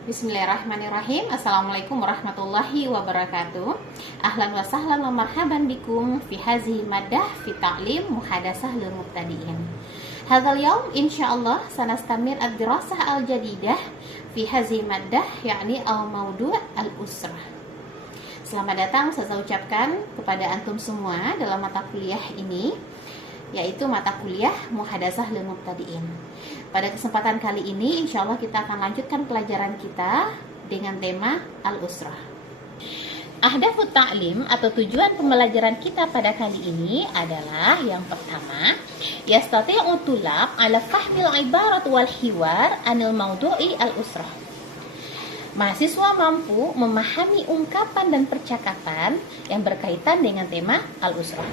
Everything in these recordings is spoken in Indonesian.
Bismillahirrahmanirrahim. Assalamualaikum warahmatullahi wabarakatuh. Ahlan wa sahlan wa marhaban bikum fi hazihi maddah fi ta'lim muhadasah lil mubtadi'in. Hadzal yaum insyaallah sanastamir ad-dirasah al-jadidah fi hazihi maddah yakni al-maudu' al-usrah. Selamat datang saya ucapkan kepada antum semua dalam mata kuliah ini, yaitu mata kuliah muhadasah lil mubtadi'in. Pada kesempatan kali ini insyaallah kita akan lanjutkan pelajaran kita dengan tema al-usrah. Ahdafut ta'lim atau tujuan pembelajaran kita pada kali ini adalah yang pertama, yastati'u tulab ala fahmil ibarat wal hiwar anil maudu'i al-usrah. Mahasiswa mampu memahami ungkapan dan percakapan yang berkaitan dengan tema al-usrah.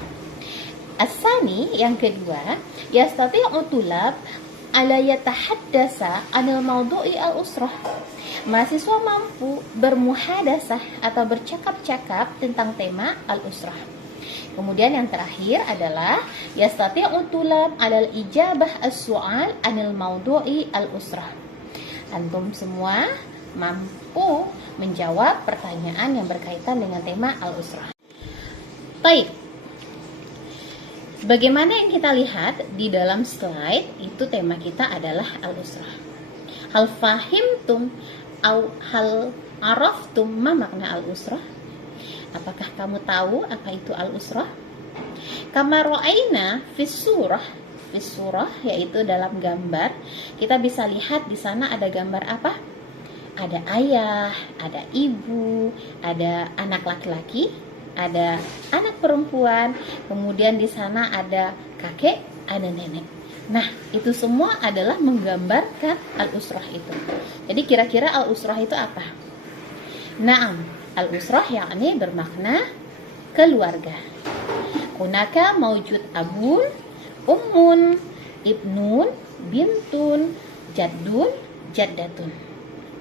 As-sani, yang kedua, yastati'u tulab ala yatahaddasa anil maudu'i al-usrah. Mahasiswa mampu bermuhadasah atau bercakap-cakap tentang tema al-usrah. Kemudian yang terakhir adalah yastati'u tulab alal ijabah as-su'al anil maudu'i al-usrah. Antum semua mampu menjawab pertanyaan yang berkaitan dengan tema al-usrah. Baik. Bagaimana yang kita lihat di dalam slide, itu tema kita adalah al-usrah. Hal fahimtum au hal araftum ma makna al-usrah? Apakah kamu tahu apa itu al-usrah? Kama ra'aina fis surah, yaitu dalam gambar, kita bisa lihat di sana ada gambar apa? Ada ayah, ada ibu, ada anak laki-laki, ada anak perempuan, kemudian di sana ada kakek, ada nenek. Nah, itu semua adalah menggambarkan al-usrah itu. Jadi kira-kira al-usrah itu apa? Naam, al-usrah yakni bermakna keluarga. Hunaka maujud abun, ummun, ibnun, bintun, jaddun, jaddatun.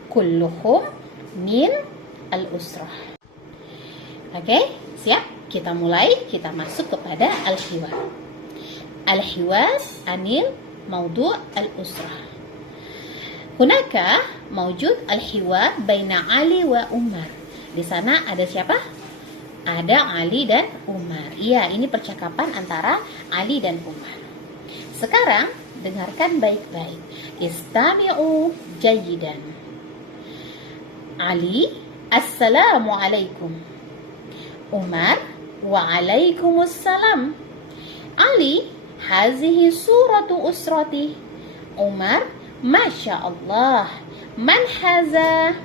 Kulluhum min al-usrah. Oke, siap? Kita mulai, kita masuk kepada al-hiwar. Al-hiwar anil maudu' al-usrah. Hunaka maujud al-hiwar baina Ali wa Umar. Di sana ada siapa? Ada Ali dan Umar. Iya, ini percakapan antara Ali dan Umar. Sekarang dengarkan baik-baik. Istami'u jayidan. Ali, assalamualaikum. Umar, waalaikumsalam. Ali, hazihi suratu usrati. Umar, masya Allah. Man haza?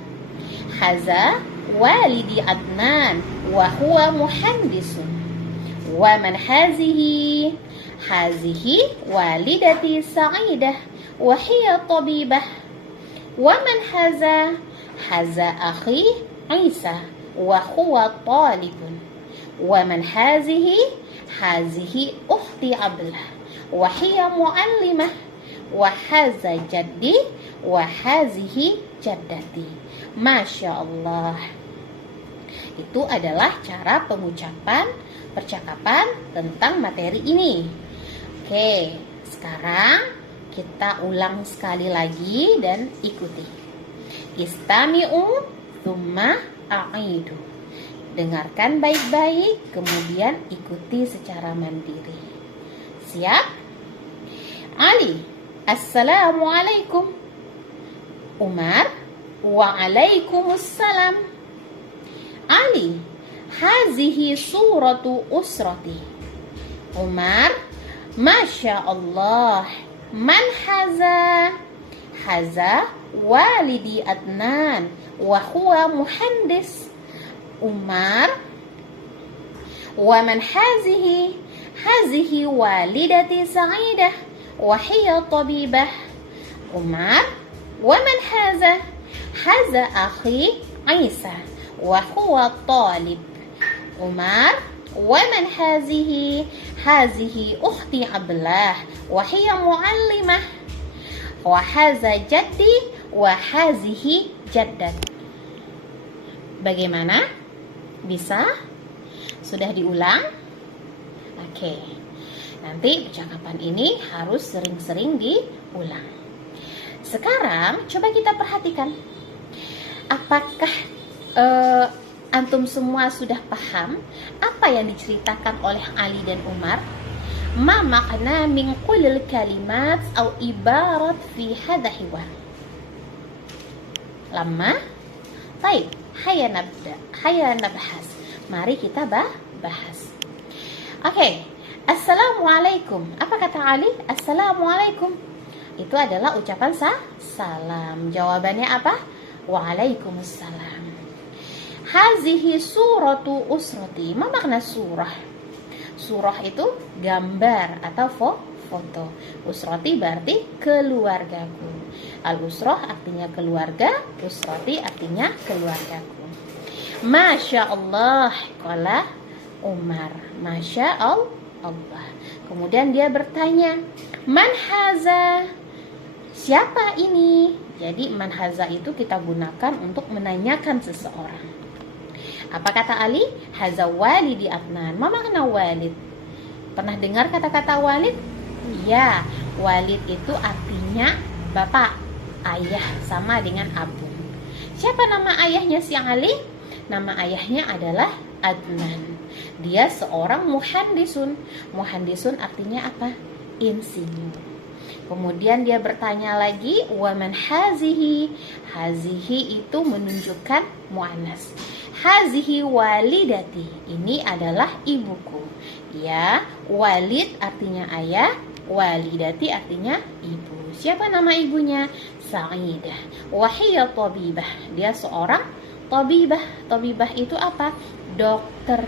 Haza walidi Adnan wa huwa muhandisun. Wa man hazihi? Hazihi walidati Sa'idah wa hiya tabibah. Wa man haza? Haza akhi Isa wa huwa talibun. Wa man hazihi? Hazihi ukhti Abdullah wa hiya muallimah. Wa haza jaddi wa hazihi jaddati. Masya Allah. Itu adalah cara pengucapan percakapan tentang materi ini. Oke, sekarang kita ulang sekali lagi dan ikuti. Istami'u thumma a'idu. Dengarkan baik-baik, kemudian ikuti secara mandiri. Siap? Ali, assalamualaikum. Umar, waalaikumsalam. Ali, hazihi suratu usrati. Umar, masya Allah. Man haza? Haza walidi Adnan wa huwa muhandis. Umar, wa man hazihi? Hazihi walidati Sa'idah wa hiya tabibah. Umar, wa man haza? Haza akhi Isa wa huwa talib. Umar, wa man hazihi? Hazihi ukhti Abdullah wa hiya muallimah. Wa haza jaddi wa hazihi jaddat. Bagaimana? Bisa? Sudah diulang? Oke. Nanti percakapan ini harus sering-sering diulang. Sekarang coba kita perhatikan. Apakah antum semua sudah paham apa yang diceritakan oleh Ali dan Umar? Ma makna min kulil kalimat atau ibarat fi hadha hiwar? Lama? Baik, hayya nabda, hayya nabhas. Mari kita bahas. Oke, Assalamualaikum. Apa kata Ali? Assalamualaikum. Itu adalah ucapan salam. Jawabannya apa? Waalaikumsalam. Hazihi suratu usrati. Ma makna surah? Surah itu gambar atau foto. Usrati berarti keluargaku. Al-usrah artinya keluarga, usrati artinya keluargaku. Masya Allah, qala Umar. Masya Allah. Kemudian dia bertanya, man haza? Siapa ini? Jadi man haza itu kita gunakan untuk menanyakan seseorang. Apa kata Ali? Haza walidi Adnan. Ma makna walid? Pernah dengar kata-kata walid? Ya, walid itu artinya bapak, ayah, sama dengan abu. Siapa nama ayahnya si Ali? Nama ayahnya adalah Adnan. Dia seorang muhandisun. Muhandisun artinya apa? Insinyur. Kemudian dia bertanya lagi, waman hazihi? Hazihi itu menunjukkan muannas. Hazihi walidati. Ini adalah ibuku. Ya, walid artinya ayah, walidati artinya ibu. Siapa nama ibunya? Sa'idah. Wahiyya tabibah. Dia seorang tabibah. Tabibah itu apa? Dokter.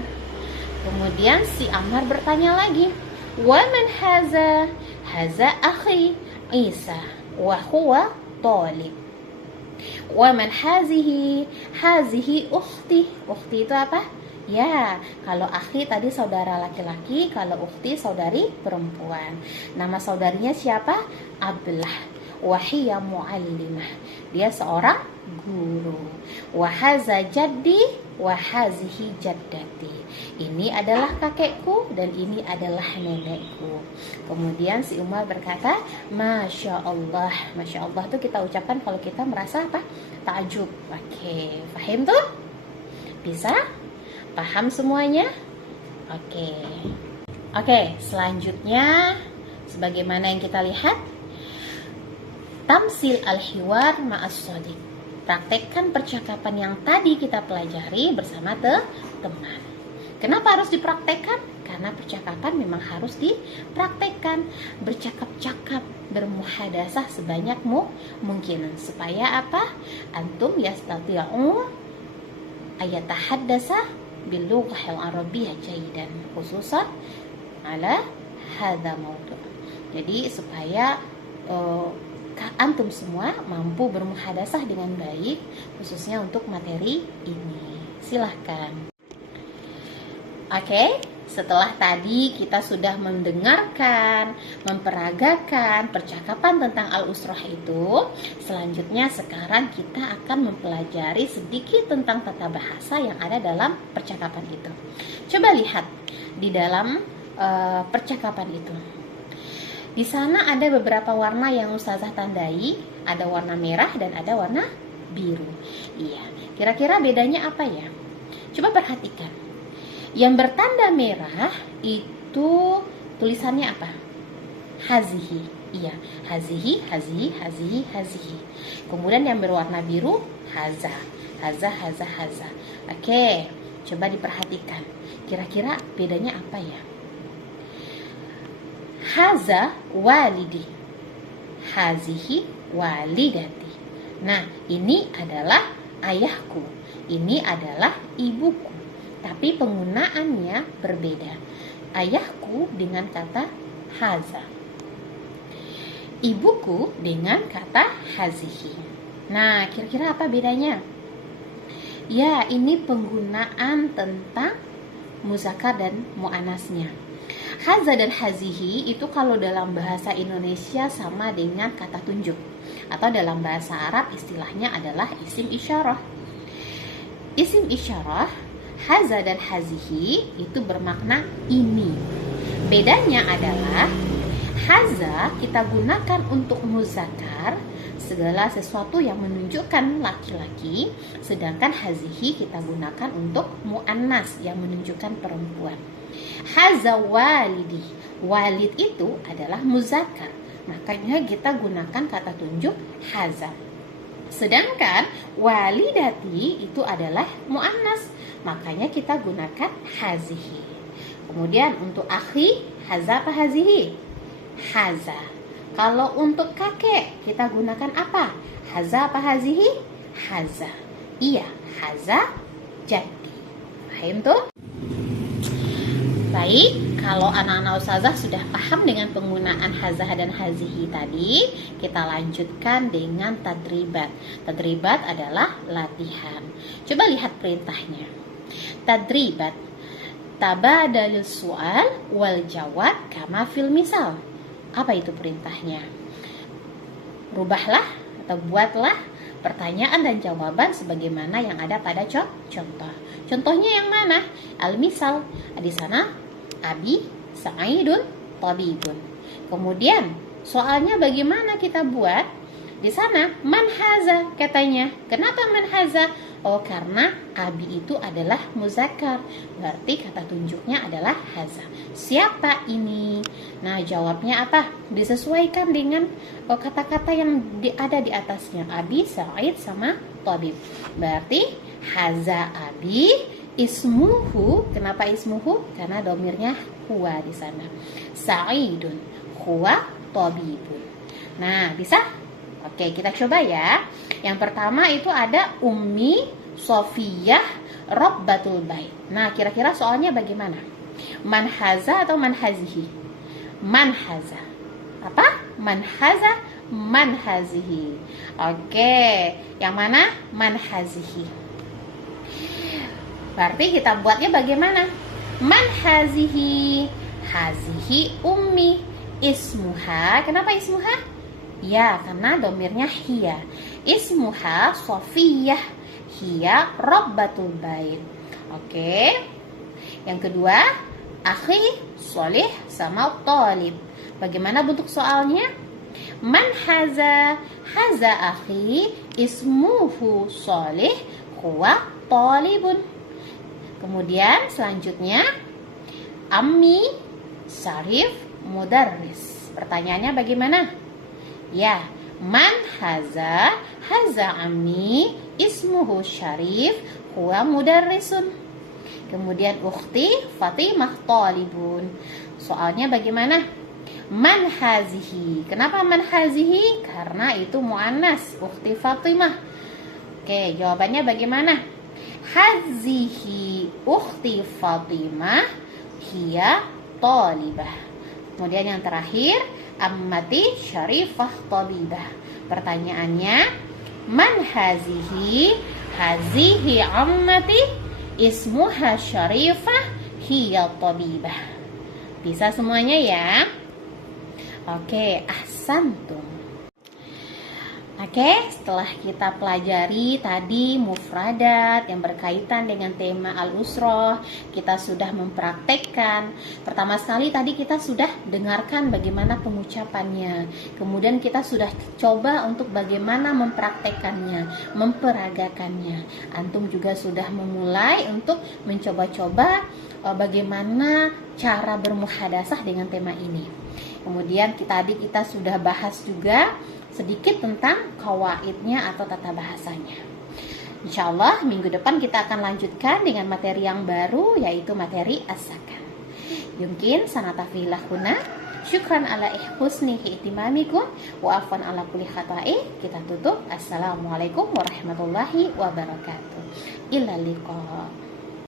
Kemudian si Ammar bertanya lagi, waman haza? Haza akhi Isa wa huwa talib. Waman hazihi? Hazihi ukhti. Ukhti itu apa? Ya, kalau akhi tadi saudara laki-laki, kalau ukhti saudari perempuan. Nama saudarinya siapa? Ablah. Wahiyya muallimah. Dia seorang guru. Wahaza jaddi wahazihi jaddati. Ini adalah kakekku dan ini adalah nenekku. Kemudian si Umar berkata, Masya Allah. Masya Allah itu kita ucapkan kalau kita merasa apa? Takjub. Oke, paham tuh? Bisa? Paham semuanya? Oke, selanjutnya sebagaimana yang kita lihat, tamsil al-hiwar ma'as shadiq. Praktekkan percakapan yang tadi kita pelajari bersama teman. Kenapa harus dipraktekkan? Karena percakapan memang harus dipraktekkan. Bercakap-cakap, bermuhadasah sebanyak mungkin. Supaya apa? Antum yastati'u ayatahaddasa bil lughahil arabiyyah jayyidan, khususan ala hadza mawdu'. Jadi supaya antum semua mampu bermuhadasah dengan baik, khususnya untuk materi ini. Silahkan. Oke, setelah tadi kita sudah mendengarkan, memperagakan percakapan tentang al-usrah itu, selanjutnya sekarang kita akan mempelajari sedikit tentang tata bahasa yang ada dalam percakapan itu. Coba lihat di dalam percakapan itu. Di sana ada beberapa warna yang Ustazah tandai, ada warna merah dan ada warna biru. Iya, kira-kira bedanya apa ya? Coba perhatikan. Yang bertanda merah itu tulisannya apa? Hazihi. Iya, hazihi, hazihi, hazihi, hazihi. Kemudian yang berwarna biru, haza. Haza, haza, haza. Oke, coba diperhatikan. Kira-kira bedanya apa ya? Haza walidi, hazihi walidati. Nah, ini adalah ayahku, ini adalah ibuku. Tapi penggunaannya berbeda. Ayahku dengan kata haza, ibuku dengan kata hazihi. Nah, kira-kira apa bedanya? Ya, ini penggunaan tentang muzakkar dan muannasnya. Haza dan hazihi itu kalau dalam bahasa Indonesia sama dengan kata tunjuk, atau dalam bahasa Arab istilahnya adalah isim isyarah. Isim isyarah, haza dan hazihi itu bermakna ini. Bedanya adalah haza kita gunakan untuk muzakkar, segala sesuatu yang menunjukkan laki-laki, sedangkan hazihi kita gunakan untuk muannas yang menunjukkan perempuan. Haza walidi, walid itu adalah muzakkar, makanya kita gunakan kata tunjuk haza. Sedangkan walidati itu adalah muannas, makanya kita gunakan hazihi. Kemudian untuk akhi, haza apa hazihi? Haza. Kalau untuk kakek kita gunakan apa? Haza apa hazihi? Haza. Iya, haza jadi. Paham tuh? Baik, kalau anak-anak ustazah sudah paham dengan penggunaan hazah dan hazihi tadi, kita lanjutkan dengan tadribat. Tadribat adalah latihan. Coba lihat perintahnya. Tadribat, tabadalus su'al wal jawab kama fil misal. Apa itu perintahnya? Rubahlah atau buatlah pertanyaan dan jawaban sebagaimana yang ada pada contoh. Contohnya yang mana? Al-misal. Di sana Abi Sa'idun Tabibun. Kemudian soalnya bagaimana kita buat? Di sana man haza katanya. Kenapa man haza? Oh, karena Abi itu adalah muzakkar. Berarti kata tunjuknya adalah haza. Siapa ini? Nah, jawabnya apa? Disesuaikan dengan kata-kata yang ada di atasnya. Abi, Sa'id sama Tabib. Berarti haza Abi ismuhu. Kenapa ismuhu? Karena domirnya huwa di sana. Sa'idun huwa tabibun. Nah, bisa? Oke, kita coba ya. Yang pertama itu ada Ummi Sofiyah Rabbatul Bait. Nah, kira-kira soalnya bagaimana? Man haza atau man hazihi? Man haza. Apa? Man haza, man hazihi. Oke, yang mana? Man hazihi. Berarti kita buatnya bagaimana? Man hazihi. Hazihi ummi. Ismuha. Kenapa ismuha? Ya, karena domirnya hiya. Ismuha Sofiyah. Hiya Rabbatul Bait. Oke. Yang kedua, akhi Solih sama Talib. Bagaimana bentuk soalnya? Man haza. Haza akhi. Ismuhu Solih. Huwa Talibun. Kemudian selanjutnya Ammi Syarif Mudarris. Pertanyaannya bagaimana? Ya, man haza? Haza ammi ismuhu Syarif huwa mudarrisun. Kemudian ukhti Fatimah talibun. Soalnya bagaimana? Man hazihi. Kenapa man hazihi? Karena itu muannas, ukhti Fatimah. Oke, jawabannya bagaimana? Hazihi ukhti Fatimah hiya talibah. Kemudian yang terakhir ammati syarifah tabibah. Pertanyaannya, man hazihi? Hazihi ammati ismuha syarifah hiya tabibah. Bisa semuanya ya? Oke, ahsantum. Oke, setelah kita pelajari tadi mufradat yang berkaitan dengan tema al-usroh, kita sudah mempraktekkan. Pertama sekali tadi kita sudah dengarkan bagaimana pengucapannya. Kemudian kita sudah coba untuk bagaimana mempraktekkannya, memperagakannya. Antum juga sudah memulai untuk mencoba-coba bagaimana cara bermuhadasah dengan tema ini. Kemudian tadi kita sudah bahas juga sedikit tentang kawaidnya atau tata bahasanya. Insya Allah minggu depan kita akan lanjutkan dengan materi yang baru, yaitu materi as-sakan. Yumkin sanatafillah huna. Syukran ala husni ihtimamikum wa afwan ala kulli khata'i. Kita tutup. Assalamualaikum warahmatullahi wabarakatuh. Illa liqa.